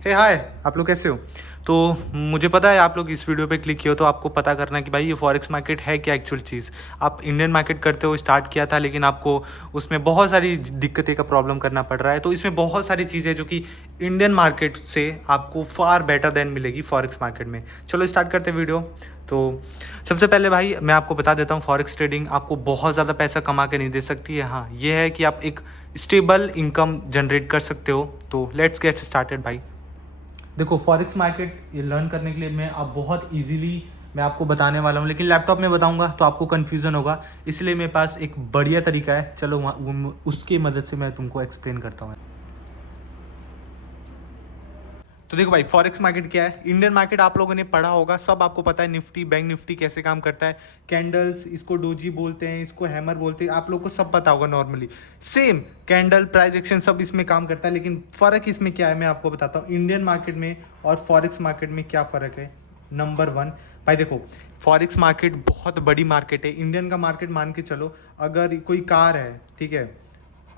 हे हाय, आप लोग कैसे हो? तो मुझे पता है आप लोग इस वीडियो पे क्लिक किए हो तो आपको पता करना है कि भाई ये फॉरेक्स मार्केट है क्या एक्चुअल चीज़। आप इंडियन मार्केट करते हो, स्टार्ट किया था, लेकिन आपको उसमें बहुत सारी दिक्कतें का प्रॉब्लम करना पड़ रहा है। तो इसमें बहुत सारी चीज़ें जो कि इंडियन मार्केट से आपको फार बेटर देन मिलेगी फॉरेक्स मार्केट में। चलो स्टार्ट करते हैं वीडियो। तो सबसे पहले भाई मैं आपको बता देता हूँ, फॉरेक्स ट्रेडिंग आपको बहुत ज़्यादा पैसा कमा के नहीं दे सकती है। हाँ, ये है कि आप एक स्टेबल इनकम जनरेट कर सकते हो। तो लेट्स गेट स्टार्टेड भाई। देखो, फॉरेक्स मार्केट ये लर्न करने के लिए मैं अब बहुत इजीली मैं आपको बताने वाला हूँ, लेकिन लैपटॉप में बताऊंगा तो आपको कन्फ्यूज़न होगा। इसलिए मेरे पास एक बढ़िया तरीका है, चलो उसकी मदद से मैं तुमको एक्सप्लेन करता हूँ। तो देखो भाई, फॉरेक्स मार्केट क्या है? इंडियन मार्केट आप लोगों ने पढ़ा होगा, सब आपको पता है। निफ्टी, बैंक निफ्टी कैसे काम करता है, कैंडल्स, इसको डोजी बोलते हैं, इसको हैमर बोलते हैं, आप लोग को सब पता होगा normally. Same candle, price action सब इसमें काम करता है, लेकिन फ़र्क इसमें क्या है मैं आपको बताता हूँ। इंडियन मार्केट में और फॉरेक्स मार्केट में क्या फ़र्क है। नंबर वन भाई, देखो, फॉरेक्स मार्केट बहुत बड़ी मार्केट है। इंडियन का मार्केट मान के चलो, अगर कोई कार है, ठीक है,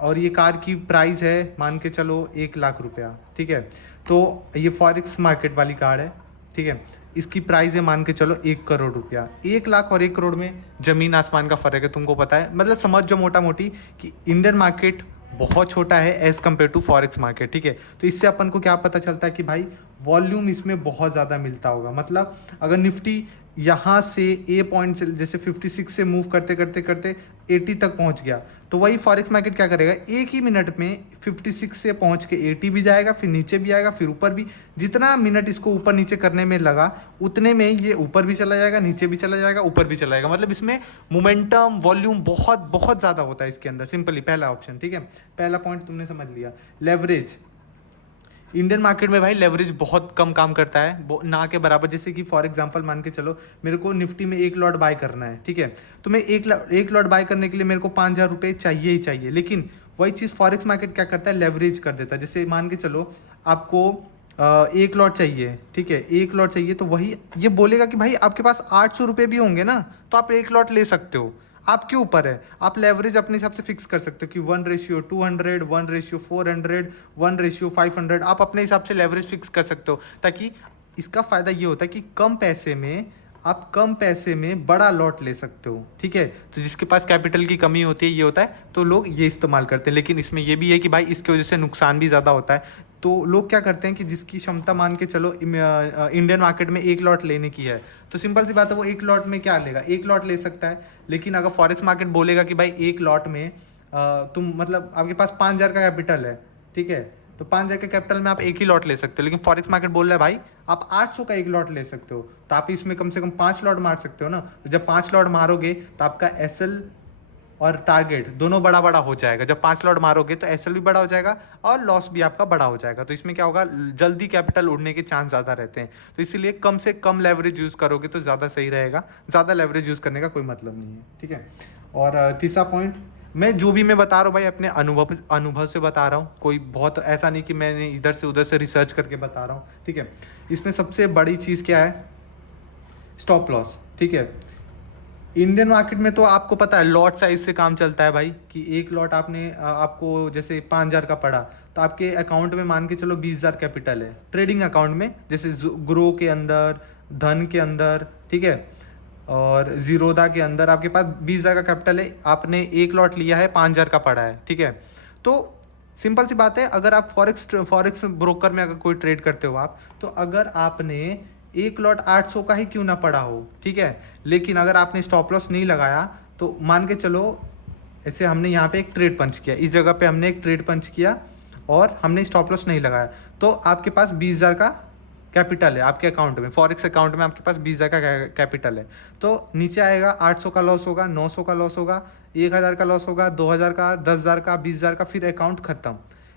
और ये कार की प्राइस है मान के चलो 1 लाख रुपया, ठीक है। तो ये फॉरेक्स मार्केट वाली कार है, ठीक है। इसकी प्राइस है मान के चलो 1 करोड़ रुपया। 1 लाख और 1 करोड़ में ज़मीन आसमान का फ़र्क है, तुमको पता है। मतलब समझ जो मोटा मोटी कि इंडियन मार्केट बहुत छोटा है as compare to forex market, ठीक है। तो इससे अपन को क्या पता चलता है कि भाई वॉल्यूम इसमें बहुत ज़्यादा मिलता होगा। मतलब अगर निफ्टी यहाँ से ए पॉइंट से जैसे 56 से मूव करते करते करते 80 तक पहुँच गया, तो वही फॉरेक्स मार्केट क्या करेगा, एक ही मिनट में 56 से पहुँच के 80 भी जाएगा, फिर नीचे भी आएगा, फिर ऊपर भी। जितना मिनट इसको ऊपर नीचे करने में लगा, उतने में ये ऊपर भी चला जाएगा, नीचे भी चला जाएगा, ऊपर भी चला जाएगा। मतलब इसमें मोमेंटम, वॉल्यूम बहुत बहुत ज़्यादा होता है इसके अंदर। सिंपली पहला ऑप्शन, ठीक है, पहला पॉइंट तुमने समझ लिया। लेवरेज, इंडियन मार्केट में भाई लेवरेज बहुत कम काम करता है, ना के बराबर। जैसे कि फॉर एग्जांपल मान के चलो, मेरे को निफ्टी में 1 लॉट बाय करना है, ठीक है। तो मैं एक लॉट बाय करने के लिए मेरे को 5,000 रुपये चाहिए ही चाहिए। लेकिन वही चीज़ फॉरेक्स मार्केट क्या करता है, लेवरेज कर देता है। जैसे मान के चलो आपको 1 लॉट चाहिए, ठीक है, 1 लॉट चाहिए, तो वही ये बोलेगा कि भाई आपके पास 800 रुपये भी होंगे ना, तो आप 1 लॉट ले सकते हो। आपके ऊपर है, आप लेवरेज अपने हिसाब से फिक्स कर सकते हो कि 1:200, 1:400, 1:500, आप अपने हिसाब से लेवरेज फिक्स कर सकते हो। ताकि इसका फ़ायदा ये होता है कि कम पैसे में आप कम पैसे में बड़ा लॉट ले सकते हो, ठीक है। तो जिसके पास कैपिटल की कमी होती है, ये होता है, तो लोग ये इस्तेमाल करते हैं। लेकिन इसमें ये भी है कि भाई इसकी वजह से नुकसान भी ज़्यादा होता है। तो लोग क्या करते हैं कि जिसकी क्षमता मान के चलो इंडियन मार्केट में 1 लॉट लेने की है, तो सिंपल सी बात है, वो 1 लॉट में क्या लेगा, 1 लॉट ले सकता है। लेकिन अगर फॉरेक्स मार्केट बोलेगा कि भाई 1 लॉट में तुम मतलब आपके पास 5,000 का कैपिटल है, ठीक है, तो 5,000 के कैपिटल में आप एक ही लॉट ले सकते हो। लेकिन फॉरेक्स मार्केट बोल रहा है भाई आप 800 का 1 लॉट ले सकते हो, तो आप इसमें कम से कम 5 लॉट मार सकते हो ना। तो जब 5 लॉट मारोगे तो आपका एसएल और टारगेट दोनों बड़ा बड़ा हो जाएगा। जब 5 लॉट मारोगे तो एसएल भी बड़ा हो जाएगा और लॉस भी आपका बड़ा हो जाएगा। तो इसमें क्या होगा, जल्दी कैपिटल उड़ने के चांस ज़्यादा रहते हैं। तो इसीलिए कम से कम लेवरेज यूज़ करोगे तो ज़्यादा सही रहेगा। ज़्यादा लेवरेज यूज़ करने का कोई मतलब नहीं है, ठीक है। और तीसरा पॉइंट, मैं जो भी मैं बता रहा हूँ भाई अपने अनुभव से बता रहा हूँ। कोई बहुत ऐसा नहीं कि मैंने इधर से उधर से रिसर्च करके बता रहा हूँ, ठीक है। इसमें सबसे बड़ी चीज़ क्या है, स्टॉप लॉस, ठीक है। इंडियन मार्केट में तो आपको पता है लॉट साइज से काम चलता है भाई, कि 1 लॉट आपने आपको जैसे 5,000 का पड़ा, तो आपके अकाउंट में मान के चलो 20,000 कैपिटल है ट्रेडिंग अकाउंट में, जैसे ग्रो के अंदर, धन के अंदर, ठीक है, और जीरोधा के अंदर आपके पास 20,000 का कैपिटल है। आपने 1 लॉट लिया है, 5,000 का पड़ा है, ठीक है। तो सिंपल सी बात है, अगर आप फॉरेक्स ब्रोकर में अगर कोई ट्रेड करते हो आप, तो अगर आपने 1 लॉट 800 का ही क्यों ना पड़ा हो, ठीक है, लेकिन अगर आपने स्टॉप लॉस नहीं लगाया, तो मान के चलो ऐसे हमने यहाँ पे एक ट्रेड पंच किया, इस जगह पे हमने एक ट्रेड पंच किया और हमने स्टॉप लॉस नहीं लगाया, तो आपके पास 20,000 का कैपिटल है आपके अकाउंट में, फॉरेक्स अकाउंट में आपके पास 20,000 का कैपिटल है। तो नीचे आएगा 800 का लॉस होगा, 900 का लॉस होगा, 1,000 का लॉस होगा, 2,000 का, 10,000 का, 20,000 का, फिर अकाउंट खत्म।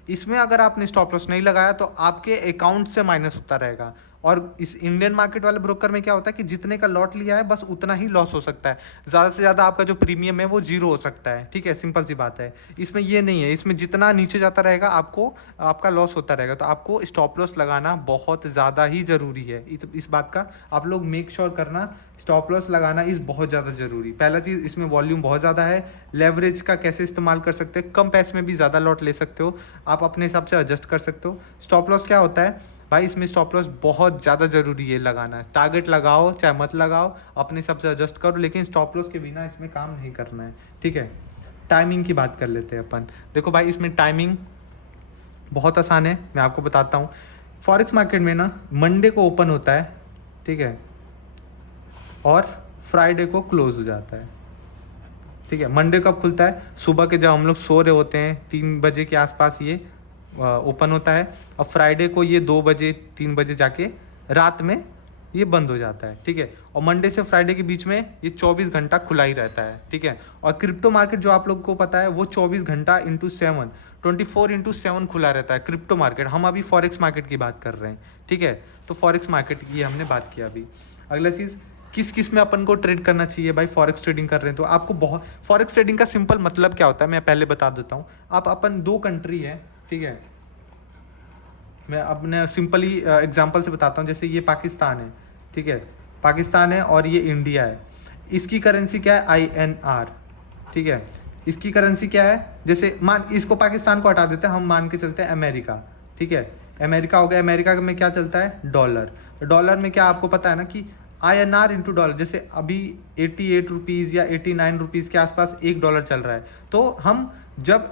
इसमें अगर आपने स्टॉप लॉस नहीं लगाया तो आपके अकाउंट से माइनस होता रहेगा। और इस इंडियन मार्केट वाले ब्रोकर में क्या होता है कि जितने का लॉट लिया है बस उतना ही लॉस हो सकता है। ज़्यादा से ज़्यादा आपका जो प्रीमियम है वो जीरो हो सकता है, ठीक है, सिंपल सी बात है। इसमें ये नहीं है, इसमें जितना नीचे जाता रहेगा आपको आपका लॉस होता रहेगा। तो आपको स्टॉप लॉस लगाना बहुत ज़्यादा ही ज़रूरी है। इस बात का आप लोग मेक श्योर करना, स्टॉप लॉस लगाना इस बहुत ज़्यादा ज़रूरी। पहला चीज़, इसमें वॉल्यूम बहुत ज़्यादा है। लेवरेज का कैसे इस्तेमाल कर सकते हैं, कम पैसे में भी ज़्यादा लॉट ले सकते हो, आप अपने हिसाब से एडजस्ट कर सकते हो। स्टॉप लॉस क्या होता है, भाई इसमें स्टॉप लॉस बहुत ज़्यादा ज़रूरी है लगाना। टारगेट लगाओ चाहे मत लगाओ, अपने हिसाब से एडजस्ट करो, लेकिन स्टॉप लॉस के बिना इसमें काम नहीं करना है, ठीक है। टाइमिंग की बात कर लेते हैं अपन। देखो भाई इसमें टाइमिंग बहुत आसान है, मैं आपको बताता हूँ। फॉरेक्स मार्केट में ना मंडे को ओपन होता है, ठीक है, और फ्राइडे को क्लोज हो जाता है, ठीक है। मंडे कब खुलता है? सुबह के जब हम लोग सो रहे होते हैं 3 बजे के आसपास ये ओपन होता है, और फ्राइडे को ये 2 बजे 3 बजे जाके रात में ये बंद हो जाता है, ठीक है। और मंडे से फ्राइडे के बीच में ये 24 घंटा खुला ही रहता है, ठीक है। और क्रिप्टो मार्केट जो आप लोग को पता है वो 24 घंटा इंटू 7 24/7 खुला रहता है क्रिप्टो मार्केट। हम अभी फॉरेक्स मार्केट की बात कर रहे हैं, ठीक है। तो फॉरेक्स मार्केट की हमने बात किया अभी। अगला चीज़, किस किस में अपन को ट्रेड करना चाहिए भाई? फॉरेक्स ट्रेडिंग कर रहे हैं तो आपको बहुत, फॉरेक्स ट्रेडिंग का सिंपल मतलब क्या होता है मैं पहले बता देता हूँ। आप अपन 2 कंट्री है, ठीक है, मैं अपने सिंपली एग्जांपल से बताता हूँ। जैसे ये पाकिस्तान है, ठीक है, पाकिस्तान है और ये इंडिया है। इसकी करेंसी क्या है? INR, ठीक है। इसकी करेंसी क्या है? जैसे मान इसको पाकिस्तान को हटा देते हैं, हम मान के चलते हैं अमेरिका, ठीक है। अमेरिका हो गया, अमेरिका में क्या चलता है? डॉलर। डॉलर में क्या आपको पता है ना कि INR इंटू डॉलर, जैसे अभी 88 रुपीज़ या 89 रुपीज़ के आसपास $1 चल रहा है। तो हम जब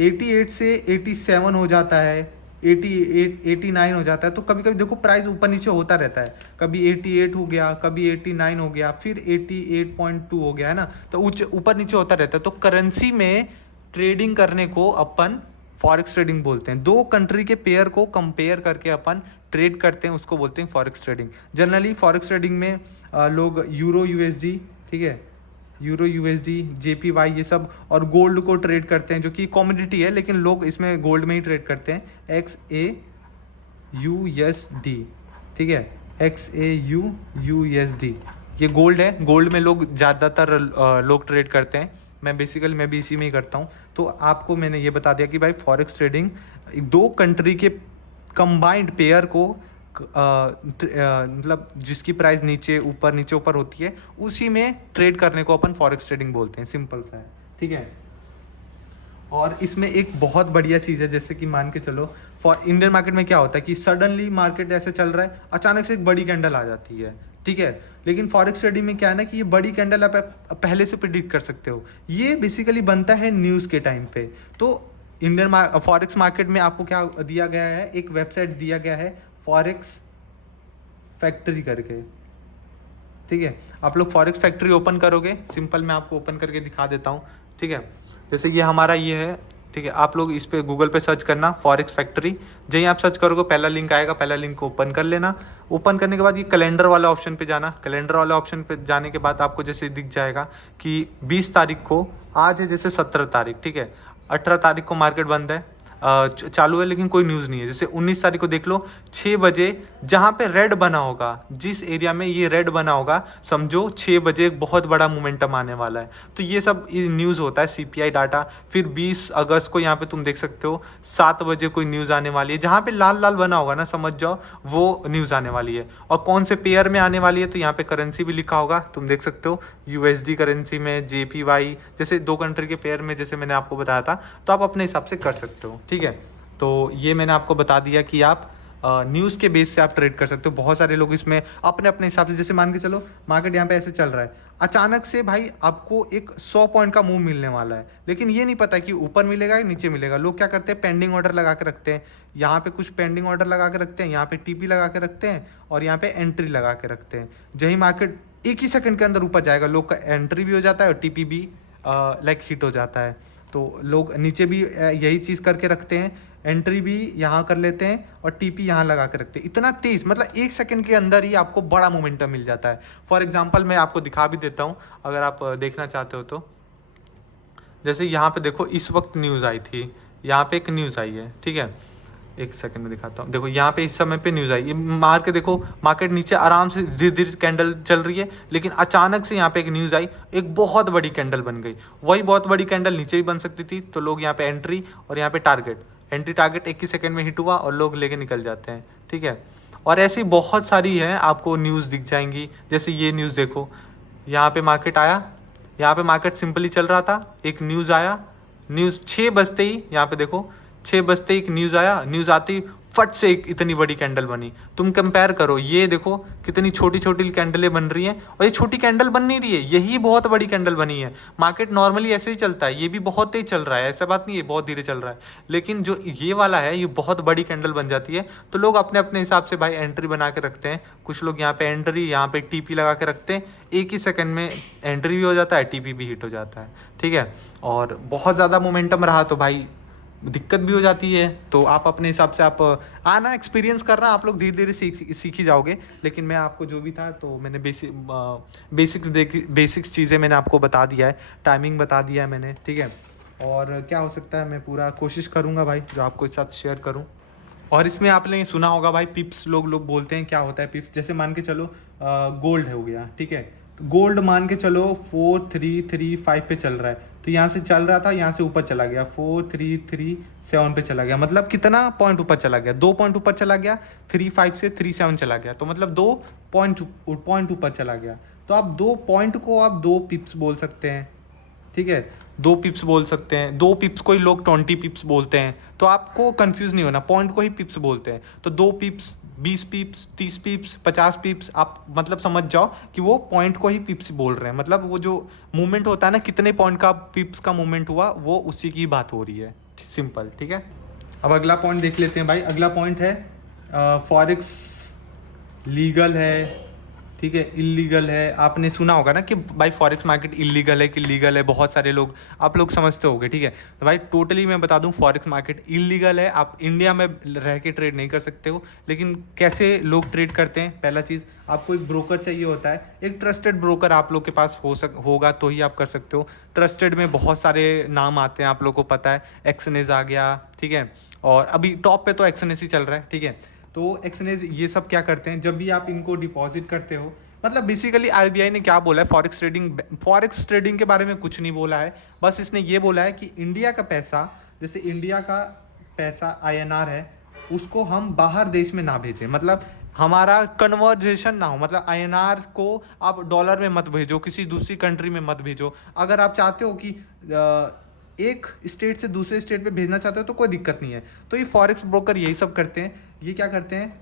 88 से 87 हो जाता है, 88 89 हो जाता है, तो कभी कभी देखो प्राइस ऊपर नीचे होता रहता है। कभी 88 हो गया, कभी 89 हो गया, फिर 88.2 हो गया, है ना। तो ऊपर नीचे होता रहता है। तो करेंसी में ट्रेडिंग करने को अपन फॉरेक्स ट्रेडिंग बोलते हैं। 2 कंट्री के पेयर को कंपेयर करके अपन ट्रेड करते हैं, उसको बोलते हैं forex trading. Generally forex trading में लोग यूरो USD, ठीक है, यूरो USD, JPY ये सब, और गोल्ड को ट्रेड करते हैं, जो कि कॉमोडिटी है, लेकिन लोग इसमें गोल्ड में ही ट्रेड करते हैं। XAUUSD, ठीक है, XAUUSD ये गोल्ड है। गोल्ड में लोग ज़्यादातर लोग ट्रेड करते हैं। मैं भी इसी में ही करता हूँ। तो आपको मैंने ये बता दिया कि भाई फॉरेक्स ट्रेडिंग 2 कंट्री के कंबाइंड पेयर को मतलब जिसकी प्राइस नीचे ऊपर होती है, उसी में ट्रेड करने को अपन फॉरेक्स ट्रेडिंग बोलते हैं। सिंपल सा है, ठीक है। और इसमें एक बहुत बढ़िया चीज़ है, जैसे कि मान के चलो फॉर इंडियन मार्केट में क्या होता है कि सडनली मार्केट ऐसे चल रहा है, अचानक से एक बड़ी कैंडल आ जाती है, ठीक है। लेकिन फॉरेक्स ट्रेडिंग में क्या है ना कि ये बड़ी कैंडल आप पहले से प्रिडिक्ट कर सकते हो। ये बेसिकली बनता है न्यूज़ के टाइम पे। तो इंडियन फॉरेक्स मार्केट में आपको क्या दिया गया है? एक वेबसाइट दिया गया है फॉरेक्स फैक्ट्री करके, ठीक है। आप लोग फॉरेक्स फैक्ट्री ओपन करोगे, सिंपल मैं आपको ओपन करके दिखा देता हूँ, ठीक है। जैसे ये हमारा ये है, ठीक है। आप लोग इस पे गूगल पे सर्च करना फॉरेक्स फैक्ट्री। जहीं आप सर्च करोगे पहला लिंक आएगा, पहला लिंक को ओपन कर लेना। ओपन करने के बाद ये कैलेंडर वाला ऑप्शन पे जाना। कैलेंडर वाला ऑप्शन पे जाने के बाद आपको जैसे दिख जाएगा कि 20 तारीख को, आज है जैसे 17 तारीख, ठीक है, 18 तारीख को मार्केट बंद है, चालू है, लेकिन कोई न्यूज़ नहीं है। जैसे 19 तारीख को देख लो 6 बजे, जहाँ पे रेड बना होगा, जिस एरिया में ये रेड बना होगा, समझो 6 बजे एक बहुत बड़ा मोमेंटम आने वाला है। तो ये सब न्यूज़ होता है, CPI डाटा। फिर 20 अगस्त को यहाँ पे तुम देख सकते हो 7 बजे कोई न्यूज़ आने वाली है, जहाँ पे लाल लाल बना होगा ना, समझ जाओ वो न्यूज़ आने वाली है। और कौन से पेयर में आने वाली है, तो यहाँ पे करेंसी भी लिखा होगा, तुम देख सकते हो। USD करेंसी में, JPY, जैसे 2 कंट्री के पेयर में, जैसे मैंने आपको बताया था। तो आप अपने हिसाब से कर सकते हो, ठीक है। तो ये मैंने आपको बता दिया कि आप न्यूज़ के बेस से आप ट्रेड कर सकते हो। बहुत सारे लोग इसमें अपने अपने हिसाब से, जैसे मान के चलो मार्केट यहाँ पे ऐसे चल रहा है, अचानक से भाई आपको एक 100 पॉइंट का मूव मिलने वाला है, लेकिन ये नहीं पता कि ऊपर मिलेगा या नीचे मिलेगा। लोग क्या करते हैं? पेंडिंग ऑर्डर लगा के रखते हैं। यहाँ पे कुछ पेंडिंग ऑर्डर लगा के रखते हैं, यहाँ पे TP लगा के रखते हैं, और यहाँ पे एंट्री लगा के रखते हैं। जही मार्केट 1 ही सेकंड के अंदर ऊपर जाएगा, लोग का एंट्री भी हो जाता है और TP भी लाइक हिट हो जाता है। तो लोग नीचे भी यही चीज़ करके रखते हैं, एंट्री भी यहाँ कर लेते हैं और TP यहाँ लगा के रखते हैं। इतना तेज, मतलब 1 सेकंड के अंदर ही आपको बड़ा मोमेंटम मिल जाता है। फॉर एग्जांपल मैं आपको दिखा भी देता हूँ, अगर आप देखना चाहते हो तो। जैसे यहाँ पे देखो इस वक्त न्यूज़ आई थी, यहाँ पे एक न्यूज़ आई है, ठीक है। 1 सेकंड में दिखाता हूँ। देखो यहाँ पे इस समय पे न्यूज़ आई, ये मार के देखो, मार्केट नीचे आराम से धीरे धीरे कैंडल चल रही है, लेकिन अचानक से यहाँ पे एक न्यूज़ आई, एक बहुत बड़ी कैंडल बन गई। वही बहुत बड़ी कैंडल नीचे भी बन सकती थी। तो लोग यहाँ पे एंट्री और यहाँ पे टारगेट, एंट्री टारगेट 1 ही सेकंड में हिट हुआ और लोग लेके निकल जाते हैं, ठीक है। और ऐसी बहुत सारी है, आपको न्यूज़ दिख जाएंगी। जैसे ये न्यूज़ देखो, यहाँ पे मार्केट आया, यहाँ पे मार्केट सिंपली चल रहा था, एक न्यूज़ आया, न्यूज़ 6 बजते ही यहाँ पे देखो 6 बजते एक न्यूज़ आया, न्यूज़ आती फट से एक इतनी बड़ी कैंडल बनी। तुम कंपेयर करो, ये देखो कितनी छोटी छोटी कैंडलें बन रही हैं, और ये छोटी कैंडल बन नहीं रही है, यही बहुत बड़ी कैंडल बनी है। मार्केट नॉर्मली ऐसे ही चलता है, ये भी बहुत तेज चल रहा है, ऐसा बात नहीं है बहुत धीरे चल रहा है, लेकिन जो ये वाला है ये बहुत बड़ी कैंडल बन जाती है। तो लोग अपने अपने हिसाब से भाई एंट्री बना के रखते हैं। कुछ लोग यहाँ पे एंट्री, यहाँ पे टीपी लगा के रखते हैं, एक ही सेकंड में एंट्री भी हो जाता है, टीपी भी हिट हो जाता है, ठीक है। और बहुत ज़्यादा मोमेंटम रहा तो भाई दिक्कत भी हो जाती है। तो आप अपने हिसाब से आप आना, एक्सपीरियंस करना, आप लोग धीरे धीरे सीख ही जाओगे। लेकिन मैं आपको जो भी था तो मैंने बेसिक्स चीज़ें मैंने आपको बता दिया है, टाइमिंग बता दिया है मैंने, ठीक है। और क्या हो सकता है मैं पूरा कोशिश करूँगा भाई जो आपको इस साथ शेयर करूँ। और इसमें आपने सुना होगा भाई पिप्स, लोग बोलते हैं क्या होता है पिप्स। जैसे मान के चलो गोल्ड हो गया, ठीक है, गोल्ड मान के चलो 4335 पे चल रहा है, तो यहाँ से चल रहा था, यहाँ से ऊपर चला गया 4337 पे चला गया, मतलब कितना पॉइंट ऊपर चला गया, 2 पॉइंट ऊपर चला गया, 35 से 37 चला गया, तो मतलब 2 पॉइंट ऊपर चला गया। तो आप 2 पॉइंट को आप 2 पिप्स बोल सकते हैं, ठीक है, 2 पिप्स बोल सकते हैं। 2 पिप्स को ही लोग 20 पिप्स बोलते हैं, तो आपको कंफ्यूज नहीं होना, पॉइंट को ही पिप्स बोलते हैं। तो 2 पिप्स, 20 पिप्स, 30 पिप्स, 50 पिप्स, आप मतलब समझ जाओ कि वो पॉइंट को ही पिप्स बोल रहे हैं। मतलब वो जो मूवमेंट होता है ना, कितने पॉइंट का पिप्स का मूवमेंट हुआ, वो उसी की बात हो रही है, सिंपल, ठीक है। अब अगला पॉइंट देख लेते हैं भाई। अगला पॉइंट है फॉरेक्स लीगल है, ठीक है, इलीगल है। आपने सुना होगा ना कि भाई फॉरेक्स मार्केट इलीगल है कि लीगल है, बहुत सारे लोग आप लोग समझते होगे, ठीक है। तो भाई टोटली मैं बता दूं फॉरेक्स मार्केट इलीगल है, आप इंडिया में रह के ट्रेड नहीं कर सकते हो। लेकिन कैसे लोग ट्रेड करते हैं, पहला चीज़ आपको एक ब्रोकर चाहिए होता है, एक ट्रस्टेड ब्रोकर आप लोग के पास होगा तो ही आप कर सकते हो। ट्रस्टेड में बहुत सारे नाम आते हैं, आप लोग को पता है, एक्सनेज आ गया, ठीक है, और अभी टॉप पे तो एक्सनेज ही चल रहा है, ठीक है। तो एक्सचेंज ये सब क्या करते हैं, जब भी आप इनको डिपॉजिट करते हो, मतलब बेसिकली आरबीआई ने क्या बोला है, फॉरेक्स ट्रेडिंग के बारे में कुछ नहीं बोला है। बस इसने ये बोला है कि इंडिया का पैसा, जैसे इंडिया का पैसा आईएनआर है, उसको हम बाहर देश में ना भेजें, मतलब हमारा कन्वर्जेशन ना हो, मतलब आईएनआर को आप डॉलर में मत भेजो, किसी दूसरी कंट्री में मत भेजो। अगर आप चाहते हो कि एक स्टेट से दूसरे स्टेट पे भेजना चाहते हो तो कोई दिक्कत नहीं है। तो ये फॉरेक्स ब्रोकर यही सब करते हैं। ये क्या करते हैं,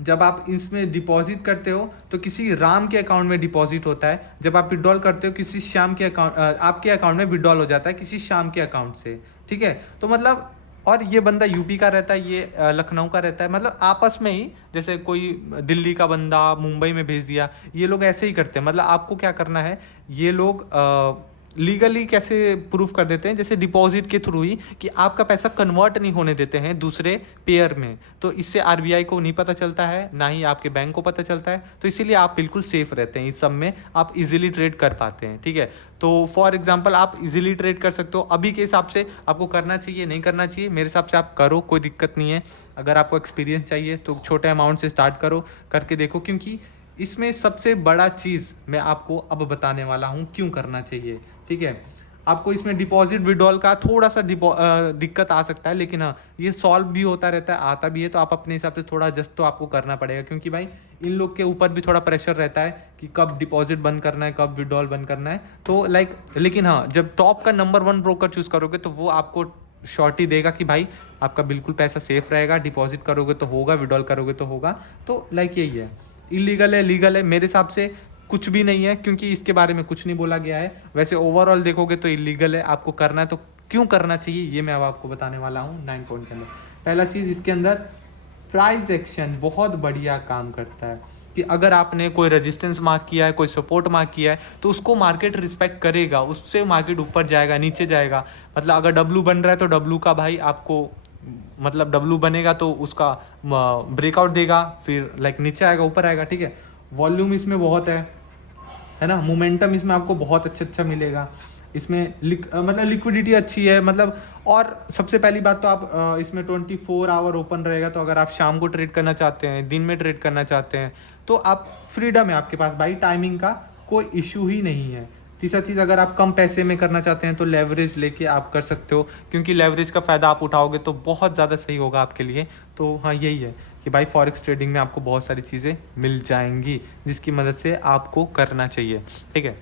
जब आप इसमें डिपॉजिट करते हो तो किसी राम के अकाउंट में डिपॉजिट होता है, जब आप विड्रॉल करते हो किसी श्याम के अकाउंट, आपके अकाउंट में विड्रॉल हो जाता है किसी श्याम के अकाउंट से, ठीक है। तो मतलब, और ये बंदा यूपी का रहता है, ये लखनऊ का रहता है, मतलब आपस में ही, जैसे कोई दिल्ली का बंदा मुंबई में भेज दिया, ये लोग ऐसे ही करते हैं। मतलब आपको क्या करना है, ये लोग लीगली कैसे प्रूफ कर देते हैं, जैसे डिपॉजिट के थ्रू ही, कि आपका पैसा कन्वर्ट नहीं होने देते हैं दूसरे पेयर में। तो इससे आरबीआई को नहीं पता चलता है, ना ही आपके बैंक को पता चलता है, तो इसीलिए आप बिल्कुल सेफ रहते हैं, इस सब में आप इजीली ट्रेड कर पाते हैं, ठीक है। तो फॉर एग्जांपल आप इजीली ट्रेड कर सकते हो। अभी के हिसाब से आपको करना चाहिए, नहीं करना चाहिए, मेरे हिसाब से आप करो, कोई दिक्कत नहीं है। अगर आपको एक्सपीरियंस चाहिए तो छोटे अमाउंट से स्टार्ट करो, करके देखो, क्योंकि इसमें सबसे बड़ा चीज़ मैं आपको अब बताने वाला हूँ क्यों करना चाहिए, ठीक है। आपको इसमें डिपॉजिट विड्रॉल का थोड़ा सा दिक्कत आ सकता है, लेकिन हाँ ये सॉल्व भी होता रहता है, आता भी है। तो आप अपने हिसाब से थोड़ा एडजस्ट तो आपको करना पड़ेगा, क्योंकि भाई इन लोग के ऊपर भी थोड़ा प्रेशर रहता है कि कब डिपॉजिट बंद करना है, कब विड्रॉल बंद करना है। तो लाइक, लेकिन हाँ जब टॉप का नंबर 1 ब्रोकर चूज़ करोगे तो वो आपको श्योरिटी देगा कि भाई आपका बिल्कुल पैसा सेफ रहेगा, डिपॉजिट करोगे तो होगा, विड्रॉल करोगे तो होगा। तो लाइक यही है, इलीगल है लीगल है, मेरे हिसाब से कुछ भी नहीं है, क्योंकि इसके बारे में कुछ नहीं बोला गया है। वैसे ओवरऑल देखोगे तो इलीगल है, आपको करना है तो क्यों करना चाहिए ये मैं अब आपको बताने वाला हूँ 9 पॉइंट के अंदर। पहला चीज़, इसके अंदर प्राइस एक्शन बहुत बढ़िया काम करता है, कि अगर आपने कोई रेजिस्टेंस मार्क किया है, कोई सपोर्ट मार्क किया है, तो उसको मार्केट रिस्पेक्ट करेगा, उससे मार्केट ऊपर जाएगा, नीचे जाएगा। मतलब अगर डब्लू बन रहा है तो डब्लू का भाई आपको, मतलब डब्लू बनेगा तो उसका ब्रेकआउट देगा, फिर लाइक नीचे आएगा, ऊपर आएगा, ठीक है। वॉल्यूम इसमें बहुत है ना, मोमेंटम इसमें आपको बहुत अच्छा मिलेगा। इसमें मतलब लिक्विडिटी अच्छी है, मतलब। और सबसे पहली बात तो आप इसमें 24 आवर ओपन रहेगा, तो अगर आप शाम को ट्रेड करना चाहते हैं, दिन में ट्रेड करना चाहते हैं, तो आप फ्रीडम है आपके पास भाई, टाइमिंग का कोई इशू ही नहीं है। तीसरा चीज़, अगर आप कम पैसे में करना चाहते हैं तो लेवरेज लेके आप कर सकते हो, क्योंकि लेवरेज का फ़ायदा आप उठाओगे तो बहुत ज़्यादा सही होगा आपके लिए। तो हाँ यही है कि भाई फॉरेक्स ट्रेडिंग में आपको बहुत सारी चीज़ें मिल जाएंगी, जिसकी मदद से आपको करना चाहिए, ठीक है।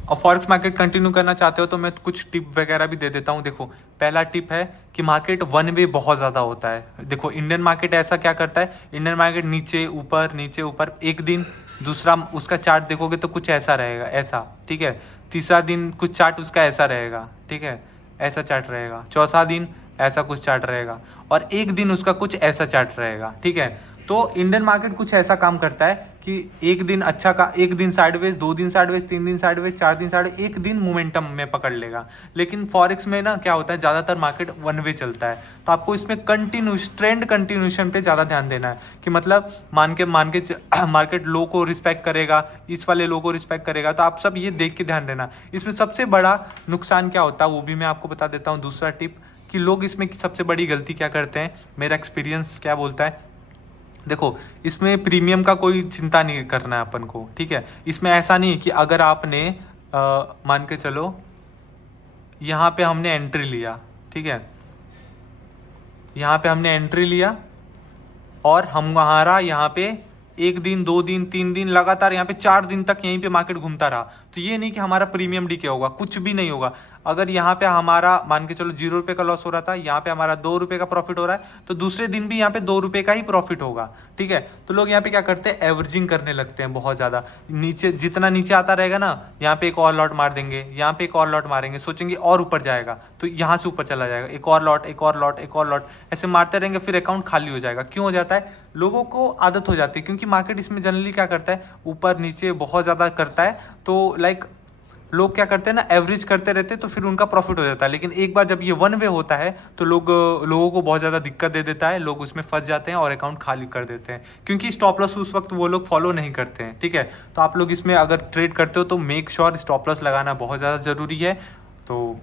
और फॉरेक्स मार्केट कंटिन्यू करना चाहते हो तो मैं कुछ टिप वगैरह भी दे देता हूँ। देखो, पहला टिप है कि मार्केट वन वे बहुत ज़्यादा होता है। देखो, इंडियन मार्केट ऐसा क्या करता है, इंडियन मार्केट नीचे ऊपर एक दिन, दूसरा उसका चार्ट देखोगे तो कुछ ऐसा रहेगा, ऐसा, ठीक है। तीसरा दिन कुछ चार्ट उसका ऐसा रहेगा, ठीक है, ऐसा चार्ट रहेगा। चौथा दिन ऐसा कुछ चार्ट रहेगा, और एक दिन उसका कुछ ऐसा चार्ट रहेगा, ठीक है। तो इंडियन मार्केट कुछ ऐसा काम करता है कि एक दिन अच्छा का, एक दिन साइडवेज, 2 दिन साइडवेज, 3 दिन साइडवेज, 4 दिन साइडवेज, एक दिन मोमेंटम में पकड़ लेगा। लेकिन फॉरेक्स में ना क्या होता है, ज़्यादातर मार्केट वन वे चलता है। तो आपको इसमें ट्रेंड कंटिन्यूशन पे ज़्यादा ध्यान देना है कि मतलब मान के मार्केट लो को रिस्पेक्ट करेगा, इस वाले लो को रिस्पेक्ट करेगा। तो आप सब ये देख के ध्यान देना। इसमें सबसे बड़ा नुकसान क्या होता है वो भी मैं आपको बता देता हूँ। दूसरा टिप कि लोग इसमें सबसे बड़ी गलती क्या करते हैं, मेरा एक्सपीरियंस क्या बोलता है। देखो, इसमें प्रीमियम का कोई चिंता नहीं करना है अपन को, ठीक है। इसमें ऐसा नहीं है कि अगर आपने मान के चलो यहाँ पे हमने एंट्री लिया, ठीक है, यहाँ पे हमने एंट्री लिया और हमारा यहाँ पे 1 दिन 2 दिन 3 दिन लगातार यहाँ पे 4 दिन तक यहीं पे मार्केट घूमता रहा, तो ये नहीं कि हमारा प्रीमियम डीके होगा, कुछ भी नहीं होगा। अगर यहाँ पे हमारा मान के चलो 0 रुपये का लॉस हो रहा था, यहाँ पे हमारा 2 रुपये का प्रॉफिट हो रहा है, तो दूसरे दिन भी यहाँ पे 2 रुपये का ही प्रॉफिट होगा, ठीक है। तो लोग यहाँ पे क्या करते हैं, एवरेजिंग करने लगते हैं बहुत ज़्यादा। नीचे जितना नीचे आता रहेगा ना, यहाँ पे एक और लॉट मार देंगे, यहाँ पे एक और लॉट मारेंगे, सोचेंगे और ऊपर जाएगा तो यहाँ से ऊपर चला जाएगा, एक और लॉट, एक और लॉट, एक और लॉट, ऐसे मारते रहेंगे, फिर अकाउंट खाली हो जाएगा। क्यों हो जाता है, लोगों को आदत हो जाती है, क्योंकि मार्केट इसमें जनरली क्या करता है, ऊपर नीचे बहुत ज़्यादा करता है। तो लाइक लोग क्या करते हैं ना, एवरेज करते रहते हैं, तो फिर उनका प्रॉफिट हो जाता है। लेकिन एक बार जब ये वन वे होता है तो लोगों को बहुत ज़्यादा दिक्कत दे देता है, लोग उसमें फंस जाते हैं और अकाउंट खाली कर देते हैं, क्योंकि स्टॉप लॉस उस वक्त वो लोग फॉलो नहीं करते हैं, ठीक है। तो आप लोग इसमें अगर ट्रेड करते हो तो मेक श्योर स्टॉप लॉस लगाना बहुत ज़्यादा ज़रूरी है। तो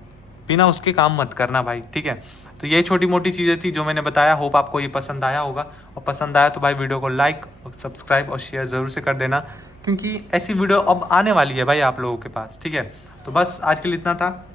बिना उसके काम मत करना भाई, ठीक है। तो ये छोटी मोटी चीज़ें थी जो मैंने बताया। होप आपको ये पसंद आया होगा, और पसंद आया तो भाई वीडियो को लाइक और सब्सक्राइब और शेयर ज़रूर से कर देना, क्योंकि ऐसी वीडियो अब आने वाली है भाई आप लोगों के पास, ठीक है। तो बस आज के लिए इतना था,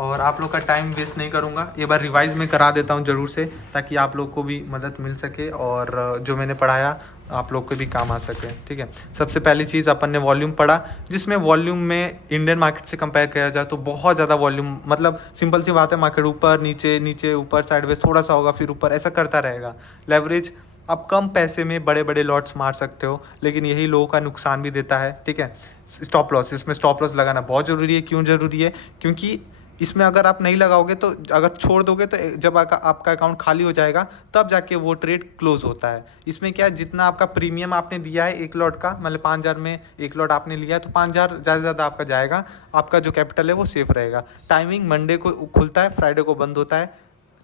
और आप लोग का टाइम वेस्ट नहीं करूँगा। एक बार रिवाइज में करा देता हूँ ज़रूर से, ताकि आप लोग को भी मदद मिल सके और जो मैंने पढ़ाया आप लोग को भी काम आ सके, ठीक है। सबसे पहली चीज़ अपन ने वॉल्यूम पढ़ा, जिसमें वॉल्यूम में इंडियन मार्केट से कंपेयर किया जाए तो बहुत ज़्यादा वॉल्यूम, मतलब सिंपल सी बात है, मार्केट ऊपर नीचे नीचे ऊपर साइडवेज थोड़ा सा होगा, फिर ऊपर, ऐसा करता रहेगा। लेवरेज, आप कम पैसे में बड़े बड़े लॉट्स मार सकते हो, लेकिन यही लोगों का नुकसान भी देता है, ठीक है। स्टॉप लॉस, इसमें स्टॉप लॉस लगाना बहुत ज़रूरी है। क्यों ज़रूरी है, क्योंकि इसमें अगर आप नहीं लगाओगे तो, अगर छोड़ दोगे तो जब आपका अकाउंट खाली हो जाएगा तब जाके वो ट्रेड क्लोज होता है। इसमें क्या है, जितना आपका प्रीमियम आपने दिया है एक लॉट का, मतलब 5,000 में एक लॉट आपने लिया है, तो 5,000 ज़्यादा से ज़्यादा आपका जाएगा, आपका जो कैपिटल है वो सेफ रहेगा। टाइमिंग मंडे को खुलता है, फ्राइडे को बंद होता है,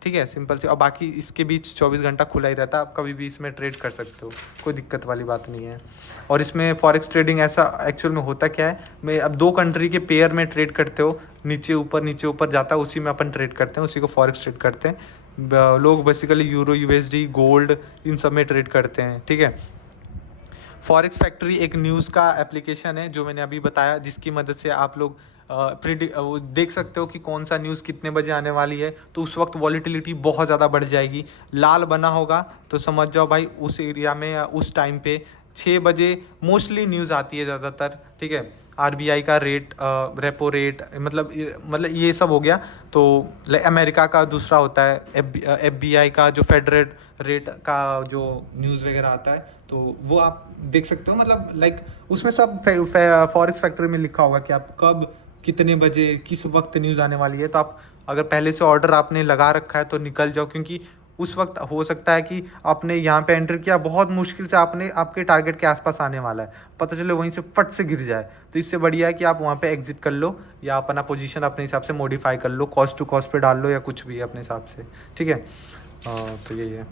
ठीक है, सिंपल से। और बाकी इसके बीच 24 घंटा खुला ही रहता है, आप कभी भी इसमें ट्रेड कर सकते हो, कोई दिक्कत वाली बात नहीं है। और इसमें फॉरेक्स ट्रेडिंग ऐसा एक्चुअल में होता क्या है, मैं अब 2 कंट्री के पेयर में ट्रेड करते हो, नीचे ऊपर जाता है, उसी में अपन ट्रेड करते हैं, उसी को फॉरेक्स ट्रेड करते हैं। लोग बेसिकली यूरो, USD, गोल्ड, इन सब में ट्रेड करते हैं, ठीक है। फॉरेक्स फैक्ट्री एक न्यूज़ का एप्लीकेशन है जो मैंने अभी बताया, जिसकी मदद से आप लोग वो देख सकते हो कि कौन सा न्यूज़ कितने बजे आने वाली है, तो उस वक्त वॉलीटिलिटी बहुत ज़्यादा बढ़ जाएगी। लाल बना होगा तो समझ जाओ भाई उस एरिया में या उस टाइम पे 6 बजे मोस्टली न्यूज़ आती है ज़्यादातर, ठीक है। RBI का रेट, रेपो रेट, मतलब ये सब हो गया। तो अमेरिका का दूसरा होता है FBI का, जो फेडरेट रेट का जो न्यूज़ वगैरह आता है, तो वो आप देख सकते हो। मतलब लाइक उसमें सब फॉरेक्स फैक्ट्री में लिखा होगा कि आप कब, कितने बजे, किस वक्त न्यूज़ आने वाली है। तो आप अगर पहले से ऑर्डर आपने लगा रखा है तो निकल जाओ, क्योंकि उस वक्त हो सकता है कि आपने यहाँ पे एंटर किया, बहुत मुश्किल से आपके टारगेट के आसपास आने वाला है, पता चले वहीं से फट से गिर जाए। तो इससे बढ़िया है कि आप वहाँ पे एग्जिट कर लो, या अपना पोजीशन अपने हिसाब से मॉडिफाई कर लो, कॉस्ट टू कॉस्ट पे डाल लो, या कुछ भी अपने हिसाब से, ठीक है। तो यही है।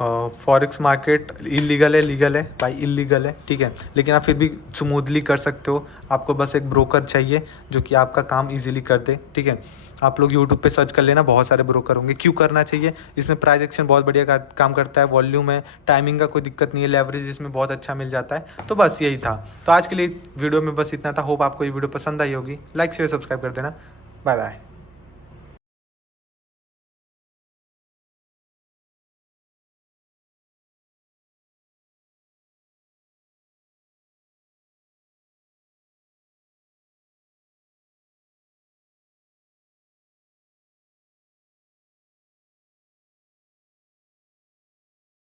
फॉरेक्स मार्केट इलीगल है, लीगल है भाई, इलीगल है, ठीक है, लेकिन आप फिर भी स्मूथली कर सकते हो। आपको बस एक ब्रोकर चाहिए जो कि आपका काम इजीली कर दे, ठीक है। आप लोग यूट्यूब पे सर्च कर लेना, बहुत सारे ब्रोकर होंगे। क्यों करना चाहिए, इसमें प्राइस एक्शन बहुत बढ़िया काम करता है, वॉल्यूम है, टाइमिंग का कोई दिक्कत नहीं है, लेवरेज इसमें बहुत अच्छा मिल जाता है। तो बस यही था। तो आज के लिए वीडियो में बस इतना था। होप आपको ये वीडियो पसंद आई होगी। लाइक शेयर सब्सक्राइब कर देना। Bye bye.